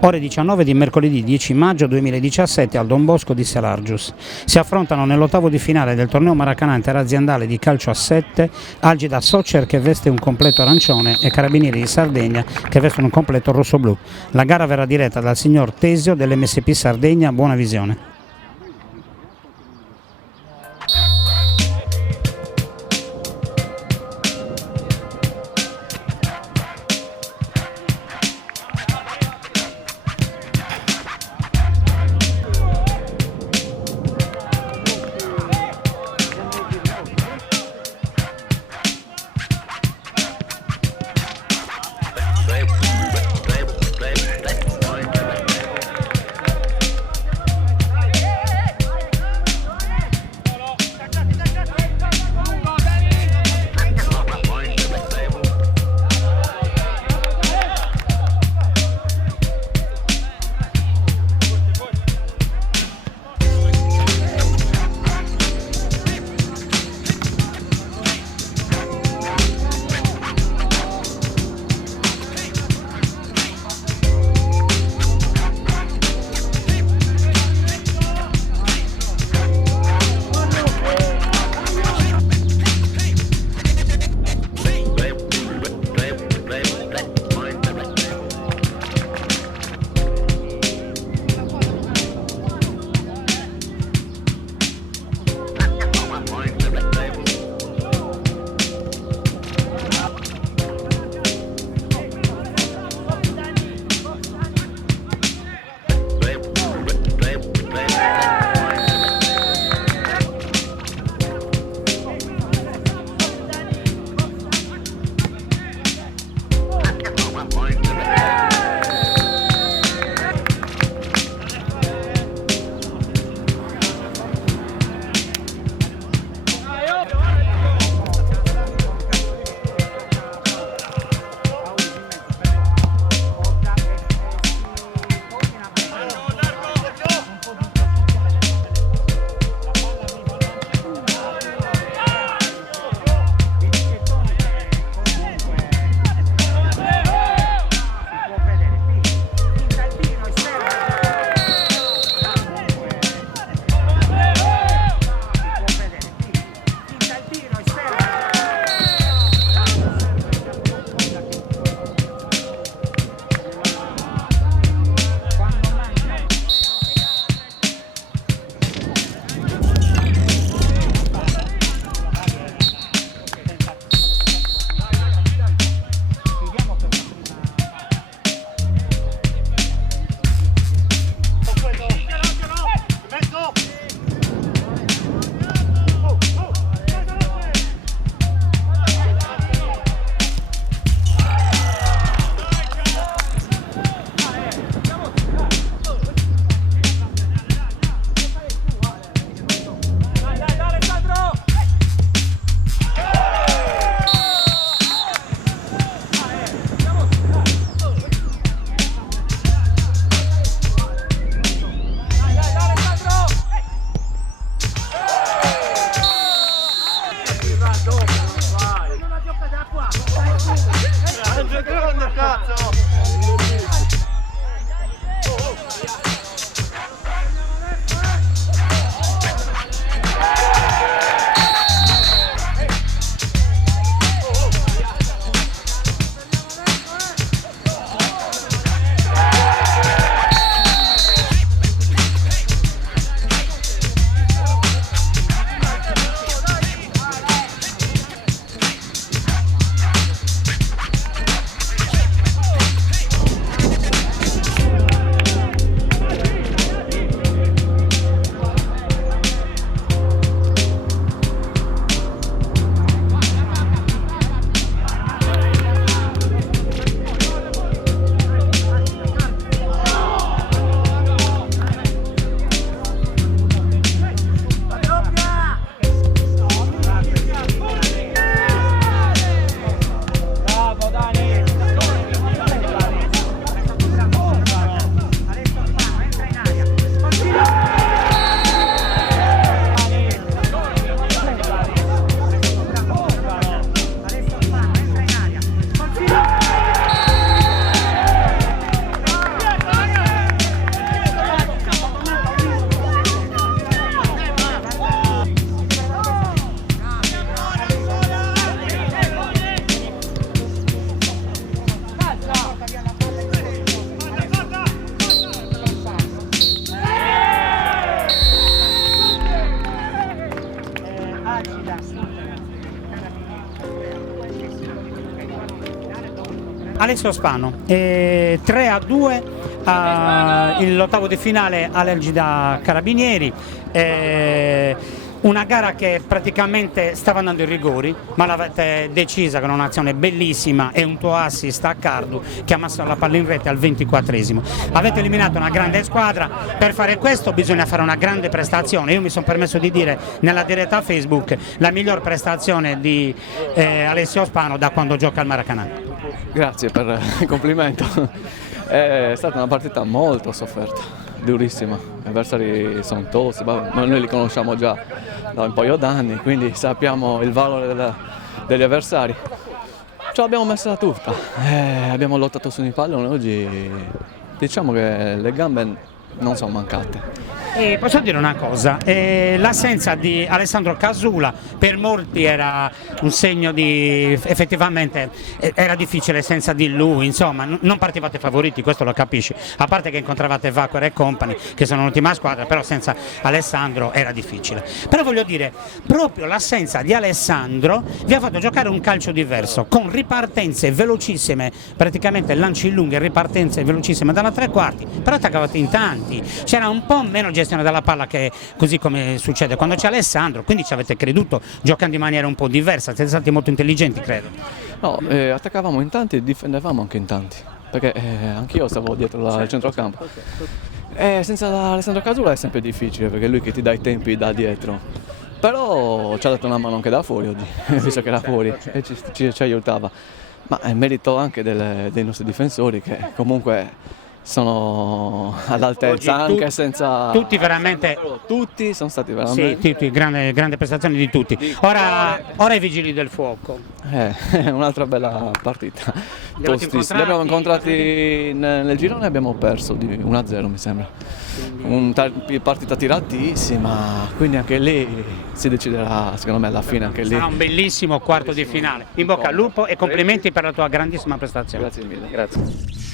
Ore 19 di mercoledì 10 maggio 2017 al Don Bosco di Selargius. Si affrontano nell'ottavo di finale del torneo Maracanã interaziendale di calcio a 7 Algida Soccer che veste un completo arancione e Carabinieri di Sardegna che vestono un completo rosso-blu. La gara verrà diretta dal signor Tesio dell'MSP Sardegna. Buona visione. Alessio Spano, 3-2 l'ottavo di finale all'Elgida Carabinieri. Una gara che praticamente stava andando in rigori, ma l'avete decisa con un'azione bellissima e un tuo assist a Cardu che ha messo la palla in rete al 24esimo. Avete eliminato una grande squadra, per fare questo bisogna fare una grande prestazione. Io mi sono permesso di dire nella diretta Facebook la miglior prestazione di Alessio Spano da quando gioca al Maracanã. Grazie per il complimento. È stata una partita molto sofferta, durissima. Gli avversari sono tosti, ma noi li conosciamo già da un paio d'anni, quindi sappiamo il valore degli avversari. Ce l'abbiamo messa tutta, abbiamo lottato sui palloni. Oggi diciamo che le gambe non sono mancate. Posso dire una cosa, l'assenza di Alessandro Casula per molti era un segno di, effettivamente era difficile senza di lui, insomma non partivate favoriti, questo lo capisci, a parte che incontravate Vacquer e compagni che sono l'ultima squadra, però senza Alessandro era difficile. Però voglio dire, proprio l'assenza di Alessandro vi ha fatto giocare un calcio diverso, con ripartenze velocissime, praticamente lanci lunghi e ripartenze velocissime dalla tre quarti, però attaccavate in tanti, c'era un po' meno gestione della palla, che così come succede quando c'è Alessandro, quindi ci avete creduto giocando in maniera un po' diversa, siete stati molto intelligenti, credo. No, attaccavamo in tanti e difendevamo anche in tanti, perché anch'io stavo dietro al centrocampo. Senza Alessandro Casula è sempre difficile, perché è lui che ti dà i tempi da dietro. Però ci ha dato una mano anche da fuori oggi, visto che era fuori e ci aiutava. Ma è merito anche dei nostri difensori, che comunque sono all'altezza, anche senza... Tutti veramente... Tutti sono stati veramente... Sì, tutti, grande prestazione di tutti. Ora i vigili del fuoco. Un'altra bella partita. Li abbiamo incontrati nel girone e abbiamo perso di 1-0, mi sembra. Partita tiratissima, quindi anche lì si deciderà, secondo me, alla fine anche lì. Sarà un bellissimo quarto di finale. In bocca al lupo e complimenti per la tua grandissima prestazione. Grazie mille. Grazie.